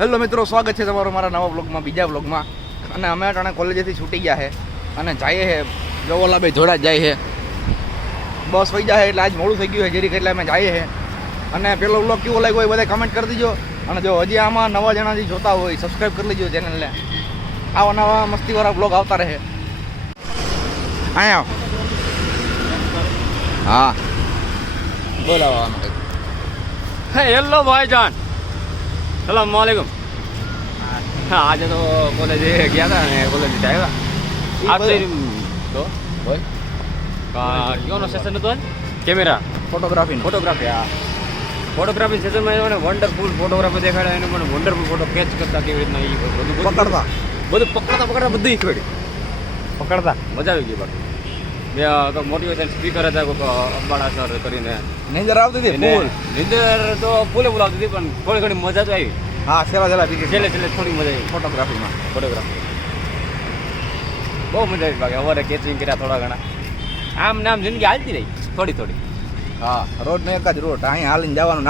Hello મિત્રો, સ્વાગત છે તમારું મારા નવા બ્લોગમાં, બીજા બ્લોગમાં. અને અમે અટાણે કોલેજેથી છૂટી ગયા છે અને જઈએ છે જવોલા ભાઈ જોડા જ જાય છે. બસ વહી જાય એટલે આજ મોડું થઈ ગયું છે જરીક, એટલે અમે જઈએ છે. અને પેલો બ્લોગ કેવો લાગ્યો હોય બધા કમેન્ટ કરી દીજો. અને જો હજી આમાં નવા જણા જે જોતા હોય સબસ્ક્રાઈબ કરી લેજો ચેનલને. આવા નવા મસ્તીવાળા બ્લોગ આવતા રહે. અહીંયા હા બોલાવો. હેલો ભાઈજાન, સલામ વાલેકુમ. હા, આજે તો કોલેજ ગયા હતા ને કોલેજ આવ્યા. આજે તો બોલ કયોનો સેશન હતો? Camera photography. હા, ફોટોગ્રાફી સેશનમાં એને વન્ડરફુલ ફોટોગ્રાફી દેખાડ્યા. એને મને વન્ડરફુલ ફોટો કેચ કરતા કેવી રીતના એ બધું પકડતા બધું શીખવાડી. પકડતા મજા આવી ગઈ. બાકી બે તો મોટિવેશન સ્પીકર હતા કોઈક અંબાડા સર કરીને. નીંદર આવતી હતી ફૂલ. નીંદર તો ફૂલે આવતી હતી, પણ થોડી ઘણી મજા તો આવી. હા, છેલ્લે થોડી મજા આવી ફોટોગ્રાફી બહુ મજા આવી. બાકી અમારે કેચિંગ કર્યા થોડા ઘણા. આમ નામ જિંદગી હાલતી રહી થોડી. હા, રોડ ને એક જ રોડ. અહીંયા હાલીને જવાનું,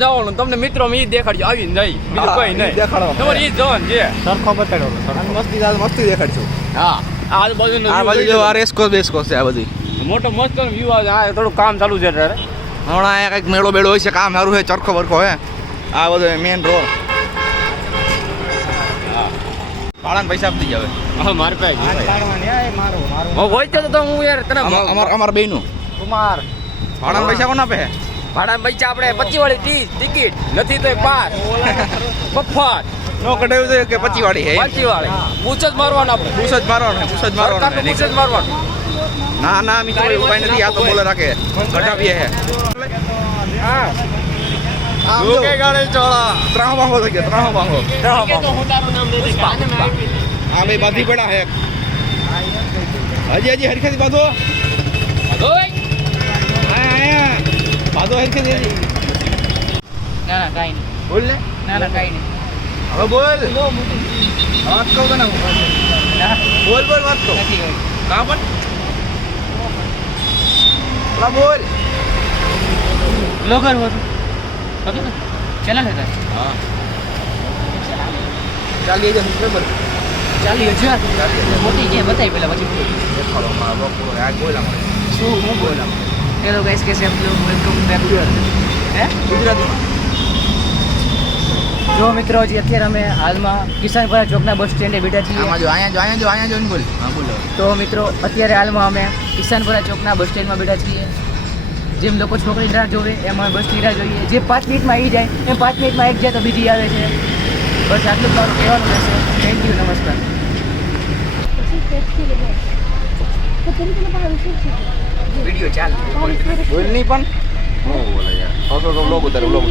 આવવાનું તમને મિત્રો ઈ દેખાડજો. આવીને નહીં બીજું કોઈ નહીં દેખાડો. તમારે ઈ જવાનું છે. સરખો બતાડો. મસ્તી દેખાડશું. હા, આજુબાજુ આ બાજુ જો આ રેસકોસ છે. આ બધી મોટો મસ્ત વ્યૂ આવે. આ થોડું કામ ચાલુ છે અત્યારે. હમણાં અહીંયા કંઈક મેળો હોય છે, કામ સારું છે, ચરખો બરખો હે. આ બધો મેન રોડ. ભાડાના પૈસા આપી જાવે. હા, મારી પાસે હોય છે તો હું યાર તને અમાર બેયનું કુમાર ભાડાના પૈસા કોણ આપે? ભાડા પૈસા આપણે 25 વાળી 30 ટિકિટ નથી તો 5 બફાટ નો કઢાવ્યું તો કે 25 વાળી હે? 25 વાળી પૂછ જ મારવાનું. આપણે પૂછ જ મારવાનું. ના મિત્રો એવું કઈ નથી. આ તો બોલે રાખે કઢાવીએ હે. હા કે ગાડી ચોળા ત્રાહ માંગો થઈ ગયા. ત્રાહ માંગો હા ભાઈ, બાંધી પડ્યા હે. હજી હરખેથી બાંધો. બાંધો હરખેથી. ના કાઈ નહીં. બોલ ને. ના કાઈ નહીં. હવે બોલ. વાત કહું તને. બોલ વાત કહું. નથી હોય. કાં પણ બોલ. બ્લોગર હો ઓકે ચેનલ है सर. હા, 40,000 સબસ્ક્રાઈબર. 40,000 મોટી છે. બતાવી પેલા પછી દેખાડો મારા બ્લોગ પૂરો. આ બોલ અમારે શું હું બોલા. હેલો ગાઈસ, कैसे आप लोग? वेलकम बैक टू હે ગુજરાતીમાં. જો મિત્રો, હજી અત્યારે અમે હાલમાં કિસાનપુરા ચોકના બસ સ્ટેન્ડે બેઠા છીએ. આમાં જો અહીંયા જો ને બોલ. હા બોલો. તો મિત્રો, અત્યારે હાલમાં અમે કિસાનપુરા ચોકના બસ સ્ટેન્ડમાં બેઠા છીએ. જેમ લોકો છોકરી રાહ જોવે એમ અમે બસની રાહ જોઈએ. જે 5 મિનિટમાં આવી જાય એમ 5 મિનિટમાં એક જાય તો બીજી આવે છે. બસ આટલું જ મારું કહેવાનું રહેશે. થેન્ક યુ, નમસ્કાર. વિડીયો ચાલ બોલ નહીં પણ હું બોલે યાર. તો બ્લોગ ઉતાર એમ બ્લોગ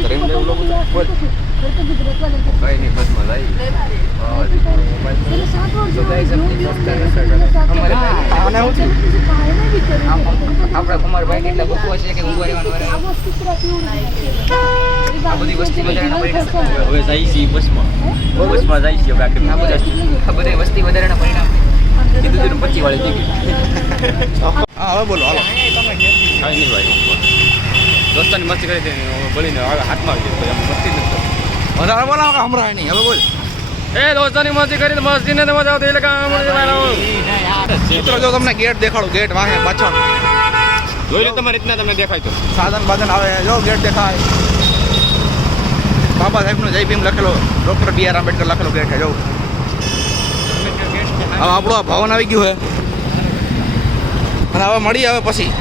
ઉતાર બોલ. કઈ નહીં, બસમાં જાય. આને હું છું. આપણા કુમારભાઈ કેટલા બકુ છે કે ઊંઘવા રહેવાનું આ બધી વસ્તી વધારાના પરિણામ. હવે જાય છે બસમાં જાય છે. આ બધા વસ્તી વધારાના પરિણામ. કીધું 25 વાળી ટિકિટ. હા હવે બોલો હાલો. કાંઈ નહીં ભાઈ, દોસ્તાની મસ્તી કરી દે બળીને હાથમાં આવી જાય. મસ્તી નથી કરતો. વધારે બોલાવો કે હમણાં નહીં. હવે બોલ. એ દોસ્તાની મસ્તી કરી મસ્તી ને મજા આવતી એટલે કામ મિત્રો જો તમને ગેટ દેખાડું, ગેટ વાંહે પાછળ જોઈ લો તમારી રીતના તમને દેખાય તો. સાધન બાધન આવે. જો ગેટ દેખાય. બાબા સાહેબનો જય ભીમ લખેલો, ડૉક્ટર B.R. આંબેડકર લખેલો ગેટ છે. જો હવે આપણું આ ભવન આવી ગયું છે. અને હવે મળી આવે પછી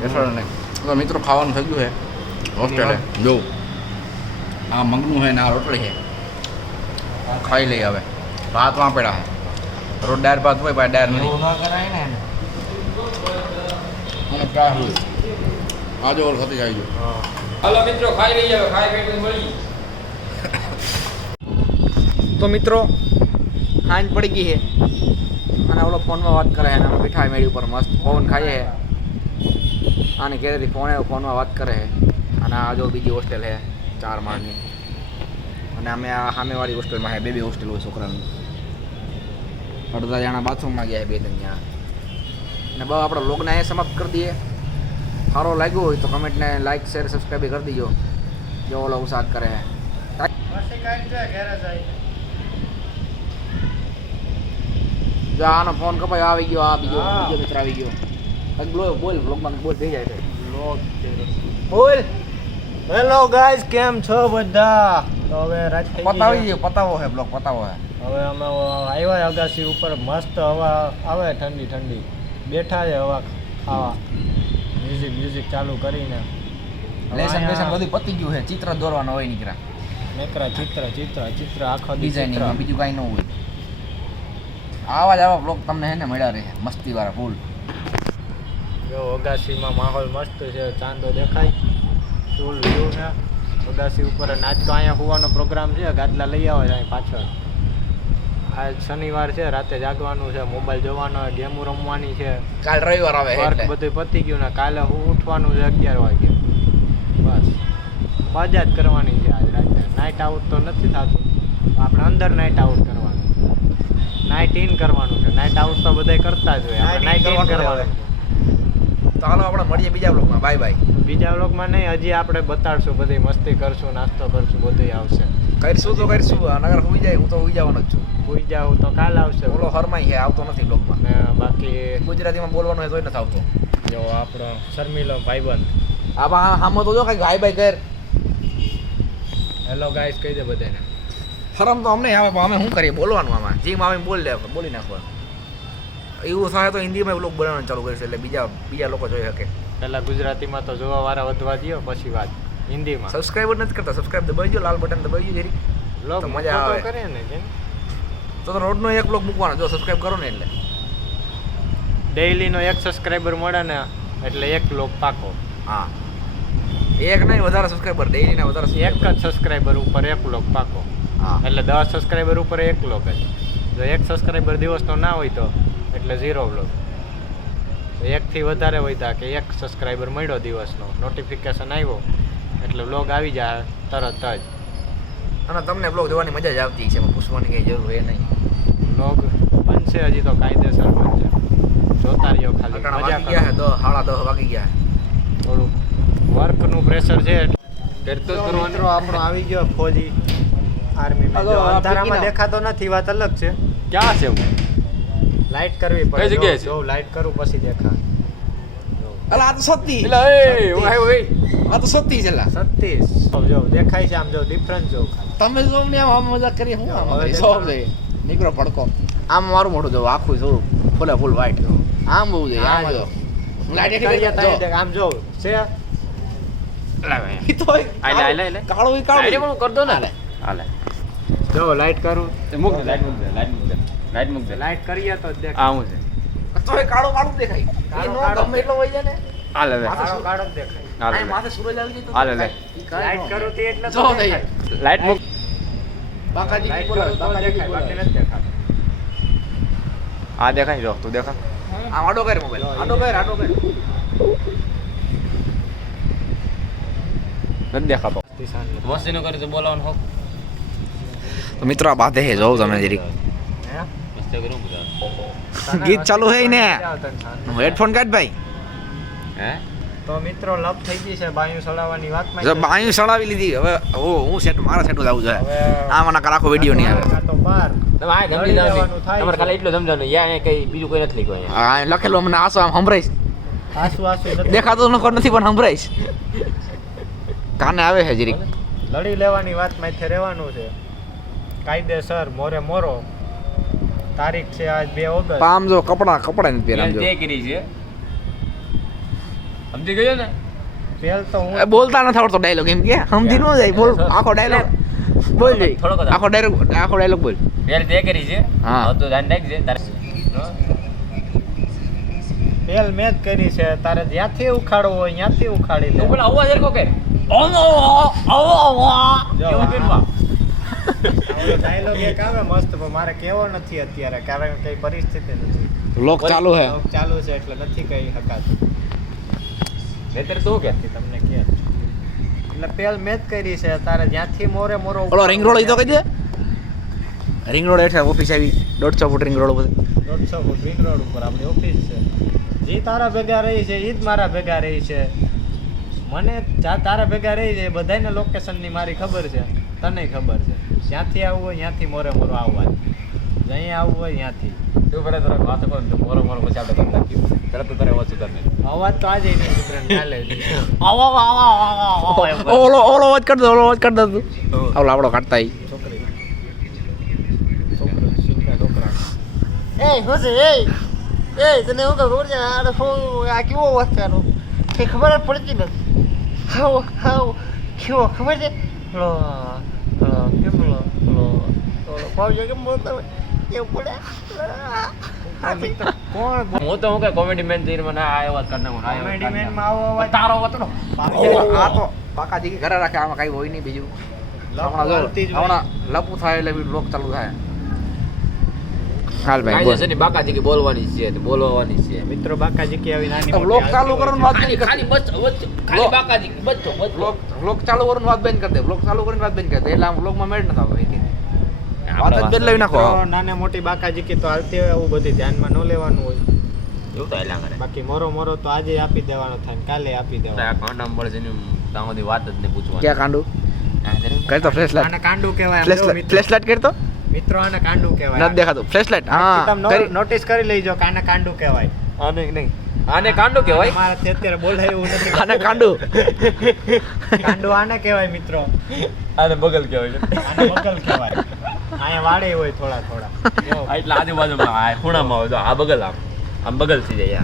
બેસાડો ને. તો મિત્રો ખાવાનું થઈ ગયું છે હોસ્ટેલે. જો આ મગનું છે ને આ રોટલી છે. ખાઈ લઈ. હવે ભાત વાપેડા છે. રોટ ડાયર ભાત હોય ભાઈ, ડાયર નથી. આજો ઓલ થતી જાય જો. હાલો મિત્રો, ખાઈ લઈએ. હવે ખાઈ મળી. તો મિત્રો સાંજ પડી ગઈ છે અને ઓલો ફોનમાં વાત કરે છે. અને અમે બેઠા મેળી ઉપર મસ્ત પવન ખાઈએ છે. આને ઘેરેથી ફોનમાં વાત કરે છે. અને આ જો બીજી હોસ્ટેલ છે 4 માળની. અને અમે આ સામેવાળી હોસ્ટેલમાં છે. બે હોસ્ટેલ હોય છોકરાની. અડધા જણા બાથરૂમમાં ગયા છે, 2-3 જણા. અને બસ આપણે વ્લોગને અહીંયા સમાપ્ત કરી દઈએ. સારો લાગ્યો હોય તો કમેન્ટને લાઈક શેર સબસ્ક્રાઈબ કરી દીજો. જો ઓલો ઉસાદ કરે જો આનો ફોન કપાયો આવી ગયો આ બીજો મિત્ર આવી ગયો બોલ બ્લોગમાં બોલ થઈ જાય બોલ હેલો ગાઈસ કેમ છો બધા? તો હવે રાત થઈ ગઈ પતાવી છે. ગયો પતાવો હે બ્લોગ પતાવો હે હવે અમે આવ્યા અગાસી ઉપર મસ્ત હવા આવે ઠંડી ઠંડી બેઠા છે હવા ખાવા મ્યુઝિક ચાલુ કરીને લેસન બેસન બધું પતી ગયું છે ચિત્ર દોરવાનો હોય નીકળ્યા નેકરા ચિત્ર આખો દી ડિઝાઇનિંગમાં બીજું કાંઈ ન હોય આવા બ્લોગ તમને હે ને મળ્યા રહે મસ્તી વાળા ફૂલ જો અગાસીમાં માહોલ મસ્ત છે ચાંદો દેખાય ફૂલ વ્યૂ છે અગાસી ઉપર અને આજ તો અહીંયા હોવાનો પ્રોગ્રામ છે ગાદલા લઈ આવે છે અહીં પાછળ આજ શનિવાર છે રાતે જાગવાનું છે મોબાઈલ જોવાનો ગેમો રમવાની છે કાલ રવિવાર આવે વર્ક એટલે બધું પતી ગયું ને કાલે હું ઉઠવાનું છે 11 વાગે બસ મજા જ કરવાની છે આજ રાતે નાઇટ આઉટ તો નથી થતું આપણે અંદર નાઇટ આઉટ કરવાનું નાઇટ ઇન કરવાનું છે નાઇટ આઉટ તો બધા કરતા જ હોય આપણે નાઇટ ઇન કરવાનું તો હાલો આપણે મળીએ બીજા બ્લોગમાં બાય બાય બીજા વ્લોગમાં નહીં હજી આપણે બતાડશું બધી મસ્તી કરશું નાસ્તો કરશું બધું આવશે કરીશું તો કરીશું આ નગર હોઈ જાય હું તો હોઈ જવાનો જ છું ભૂઈ જાવ તો કાલ આવશે બોલો હરમાઈ છે આવતો નથી બ્લોગમાં ને બાકી ગુજરાતીમાં બોલવાનું હોય તોય નથી આવતો જો આપણો શર્મિલો ભાઈબંધ આમાં આમાં તો જો કઈ ગાય બાય કર હેલો ગાઈસ કહી દે બધાને શરમ તો અમને આવે પણ અમે શું કરીએ બોલવાનું આમાં જેમ આવે એમ બોલી નાખવાનું એવું થાય તો હિન્દીમાં બ્લોગ બનાવવાનું ચાલુ કરીશું એટલે બીજા લોકો જોઈ શકે પહેલા ગુજરાતીમાં તો જોવા વાળા વધવા દો પછી વાત હિન્દીમાં સબસ્ક્રાઈબર નથી કરતા સબસ્ક્રાઈબ દબાઈ દો લાલ બટન દબાઈ દો જરી વ્લોગ તો મજા આવે. કરે ને કેમ તો રોજનો એક બ્લોગ મૂકવાનો જો સબસ્ક્રાઈબ કરો ને એટલે ડેઈલીનો 1 સબસ્ક્રાઈબર મળે ને એટલે એક વ્લોગ પાકો હા એક નહીં વધારે સબસ્ક્રાઈબર ડેઈલીના વધારે એક જ સબસ્ક્રાઈબર ઉપર એક વ્લોગ પાકો હા એટલે 10 સબસ્ક્રાઈબર ઉપર એક વ્લોગ જ જો 1 સબસ્ક્રાઈબર દિવસનો ના હોય તો એટલે 0 વ્લોગ એકથી વધારે વધ્યા કે 1 સબસ્ક્રાઈબર મળ્યો દિવસનો નોટિફિકેશન આવ્યો એટલે વ્લોગ આવી જાય તરત જ અને તમને બ્લોગ જોવાની મજા જ આવતી છે એમાં પૂછવાની કઈ જરૂર એ નહીં વ્લોગ બનશે હજી તો કાયદેસર બનશે જોતા રહ્યો ખાલી અટાણા મજા વાગી ગયા કરો છે 10:30 વાગી ગયા થોડું વર્કનું પ્રેશર છે કરતો જ મિત્રો કરવાનું આપણો આવી ગયો ફોજી આર્મીમાં હલો, જો આ અંધારામાં પીકીનો. દેખાતો નથી વાત અલગ છે ક્યાં છે હું લાઈટ કરવી પડે કઈ જગ્યાએ છે? જો લાઈટ કરું પછી દેખા અલા આ તો સત્તી એટલે એ હું આવ્યો ભાઈ આ તો સત્તી છે અલા 36 જો દેખાય છે આમ જો ડિફરન્સ જો ખાલી. તમે જો ને આમ મજા કરી હું આમ હવે કરી દેખાડો. સોમ જોઈએ નીકળો પડકો આમ મારું મોઢું જો આખું થોડું ફૂલે ફૂલ વ્હાઈટ આમ બહુ જોઈએ આમ જો લાઈટ કરીએ એટલી તાઈ દેખ, આમ જો છે ઈ તો આલે. કાળું ઈ કાળું આલે પણ કર દો ને હાલે. હાલે જો લાઈટ કરું તે મૂક દે લાઈટ મૂક દે લાઈટ મૂક દે લાઈટ મૂક દે લાઈટ કરીએ તો દેખ આ હું છે તોય કાળું કાળું દેખાય ઈ કાળું નો કાળું. ગમે એટલો હોય છે ને હાલે લે કાળો કાળો જ દેખાય હાલે આ માથે સૂરજ આવી જાય તો હાલે લે. ઈ કાંઈ લાઈટ ન કરું તે એટલે જો તો થઈ દેખાય. લાઈટ મૂક બાકાજી લાઈટ બોલાવે કરું તો બાકાજી દેખાય બાકી બોલાવે નથી દેખાતું આ દેખાય જો તું દેખા આમ આડો કર મોબાઈલ આડો કર નથી દેખાતો દિશાન વસ્તીનો કરી તો બોલાવાનું હોક તો મિત્રો આ બાધે હે જોઉં તમે જરીક હે વસ્તી કરું બધા ગીત ચાલુ હે ને તને હેડફોન કાઢ ભાઈ હે તો મિત્રો લપ થઈ ગઈ છે બાયું સડાવવાની વાતમાં જો બાયું સડાવી લીધી હવે હું સેટ મારા સેટ જવું જોઈએ હવે આમાં નકર આખો વિડિયો નહીં આવે કાં તો બાર તમે આ લડી લેવાનું થાય તમારે છે. ખાલી એટલું સમજાવવાનું યા કઈ બીજું કોઈ નથી લખ્યું આ લખેલું મને આસો આમ સંભળાઈશ આસુ નથી દેખાતો નથી પણ સંભળાઈશ કાને આવે છે જરીક લડી લેવાની વાત માથે રહેવાનું છે કાયદેસર મોરે મોરો તારીખ છે આજ 2 ઓગસ્ટ પામ જો કપડા નથી પહેરામ જો તે કરી છે સમજી ગયો ને પહેલ તો હું એ બોલતા નથી આવડતો ડાયલોગ એમ કે સમજી ન જાય બોલ આખો ડાયલોગ બોલ જઈ થોડોક જ આખો ડાયલોગ બોલ યાર તે કરી છે હા. હવે તો ધ્યાન રાખજે તારે પહેલ મેં જ કરી છે તારે જ્યાંથી ઉખાડવું હોય ત્યાંથી ઉખાડી લે તું પેલા અવાજ હરખો કર કેવું કરવા ડાયલોગ એક આવે મસ્ત પણ મારે કેવો નથી અત્યારે કારણ કે કઈ પરિસ્થિતિ નથી લોક ચાલુ હે લોક ચાલુ છે એટલે નથી કહી શકાતું નહીતર તું કે તમને કે એટલે પહેલ મેં જ કરી છે તારે જ્યાંથી મોરે મોરો ઓલો રિંગ રોડ ઈ તો કહી દે રિંગ રોડ હેઠળ ઓફિસ આવી 150 ફૂટ રિંગ રોડ ઉપર 150 ફૂટ રિંગ રોડ ઉપર આપણી ઓફિસ છે જે તારા ભેગા રહી છે એ જ મારા ભેગા રહી છે મને તારા ભેગા રહી છે બધાને લોકેશનની મારી ખબર છે તને ખબર છે જ્યાંથી આવવું હોય ત્યાંથી મોરે મોરો આવવાનું જ્યાં આવવું હોય ત્યાંથી તું કરે તો વાત કરો ને તો મોરો મોરો પછી આપણે કરી નાખ્યું તરત તો તારે અવાજ સુધાર નહીં અવાજ તો આજે નહીં સુધરે કાલે જ. ઓલો અવાજ કરી દો ઓલો અવાજ કરી દો તું ઓલો આપણો કાઢતા ઈ. છોકરી શીખતા છોકરા તને હું ખબર છે આ કેવો અવાજ ચાલો કે ખબર જ પડતી નથી કેવો ખબર છે પાવજો કેમ બોલતો હોય કેવું પડે કોણ હું તો હું કઈ કોમેડી મેન જઈને મને આ અવાજ કરી નાખું કોમેડી મેન માં આવો અવાજ તારો અવાજ તો આ તો બાકાજી ઘરે રાખે આમાં કઈ હોય નહીં બીજું હમણાં જો હમણાં લપુ થાય એટલે બ્લોક ચાલુ થાય હાલ ભાઈ બોલ. ની બાકાજી કે બોલવાની છે તો બોલવાની છે મિત્રો બાકાજી કે આવી નાની બ્લોક ચાલુ કરવાનું વાત નહીં ખાલી બસ ખાલી બાકાજી બચ્ચો બ્લોક ચાલુ કરવાનું વાત બંધ કરી દે બ્લોક ચાલુ કરીને વાત બંધ કરી દે એટલે આમ બ્લોકમાં મેળ ન આવે વાત જ બદલાવી નાખો નાને મોટી બાકાજી કે તો હાલતી હોય એવું બધી ધ્યાનમાં ન લેવાનું હોય એવું તો એલા કરે બાકી મોરો મોરો તો આજે આપી દેવાનો થાય ને કાલે આપી આ દેવાનો કાંડા મળે છે ને ત્યાં સુધી વાત જ નહીં પૂછવાની ક્યાં કાંડું કરતો ફ્લેશ આને કાંડું કહેવાય ફ્લેશ લાઈટ કરતો મિત્રો આને કાંડું કહેવાય નથી દેખાતું ફ્લેશ લાઈટ હા કરી નોટિસ કરી લેજો કે આને કાંડું કહેવાય આને નહીં આને કાંડો કહેવાય મારા અત્યારે બોલાય એવું નથી આને કાંડું કાંડું આને કહેવાય મિત્રો આને બગલ કહેવાય આને બગલ કહેવાય અહીંયા વાડે હોય થોડા થોડા જો. એટલે આજુબાજુમાં આ ખૂણામાં હોય તો આ બગલ આમ બગલ થઈ જાય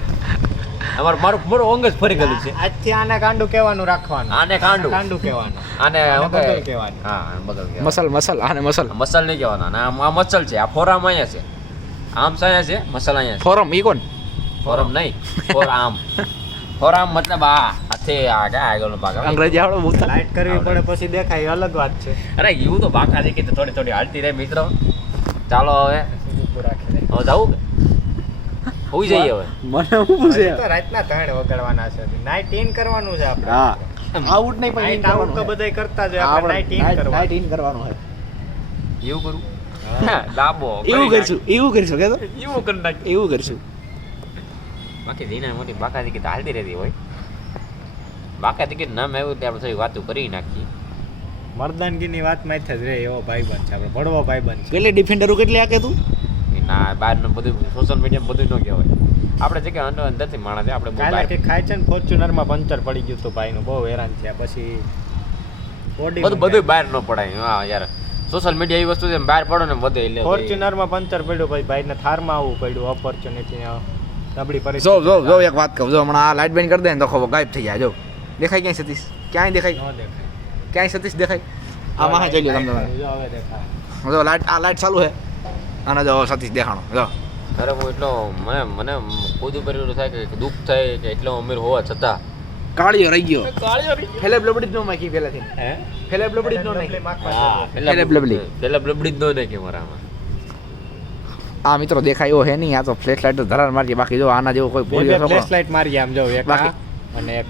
યાર મારું અંગ જ ફરી ગયેલું છે આજથી આને કાંડું કહેવાનું રાખવાનું આને કાંડું કાંડું કહેવાનું આને બગલ કહેવાનું હા આને બગલ કહેવાય મસલ આને મસલ મસલ નહીં કહેવાના અને આ મસલ છે આ ફોરામ અહીંયા છે આમ સાયા છે મસલ અહીંયા છે ફોરમ ઈ કોણ ફોરમ નહીં ફોરામ ફોરામ મતલબ આ હાથે આ ક્યાં આગળનો ભાગ આવે અંગ્રેજી આવડે બોલતા લાઈટ કરવી પડે પછી દેખાય એ અલગ વાત છે અરે એવું તો બાકા છે કે થોડી થોડી હાલતી રહે મિત્રો ચાલો હવે ઊભું રાખી દે. હવે જાવું કે હોઈ જઈએ હવે મને શું હજી તો રાતના 3 વગાડવાના છે નાઇટ ઇન કરવાનું છે આપણે હા આઉટ નહીં પણ નાઇટ આઉટ તો બધાય કરતા જ હોય આપણે નાઇટ ઇન કરવાનું નાઈટ ઇન કરવાનું છે એવું કરું ડાબો એવું કરશું કે તો એવું કરી નાખ એવું કરશું બાકી જીના મોટી બાકા ટિકિટ હાલતી રહેતી હોય બાકા ટિકિટ નામ આવ્યું એટલે આપણે થોડી વાતો કરી નાખી મર્દાનગીની વાત માથે જ રહે એવો ભાઈબંધ છે આપણે ભડવો ભાઈબંધ છે કેટલી ડિફેન્ડરો કેટલી આકે તું ના બહારનું બધું સોશિયલ મીડિયા બધું ન કહેવાય આપણે જે કે અંદરથી માણસ છે આપણે બહુ કાલે બહાર કે ખાય છે ને ફોર્ચ્યુનરમાં પંચર પડી ગયું હતું ભાઈનું બહુ હેરાન થયા પછી બોડી બધું બહાર ન પડાય હા યાર સોશિયલ મીડિયા એ વસ્તુ છે બહાર પડો ને બધે એટલે ફોર્ચ્યુનરમાં પંચર પડ્યું પછી ભાઈને થારમાં આવવું પડ્યું ઓપોર્ચ્યુનિટી નબળી જો પરિસ્થિતિ જો જો એક વાત કહું જો હમણાં આ લાઈટ બેન કરી દે ને તો ખબર ગાયબ થઈ જાય જો દેખાય ક્યાંય સતીશ ક્યાંય દેખાય ન દેખાય ક્યાંય સતીશ દેખાય આ માહે જોઈ લો તમે જો હવે દેખાય જો લાઈટ આ લાઈટ ચાલુ છે અને જો સતીશ દેખાણો જો અરે હું એટલો મને ખુદ ઉપર એવું થાય કે દુઃખ થાય કે એટલો અમીર હોવા છતાં કાળિયો રહી ગયો ફેલે બ્લબડી જ નો માખી પેલાથી હે ફેલે બ્લબડી જ નો નાખી પેલા બ્લબલી. લબડી જ ન નાખી મારામાં આ મિત્રો દેખાય એવો હે નહીં આ તો ફ્લેશ લાઈટ ધરાર મારી બાકી જો આના જેવો કોઈ પોલીસ ફ્લેશ લાઈટ મારી આમ જો એક બાકી? આ અને એક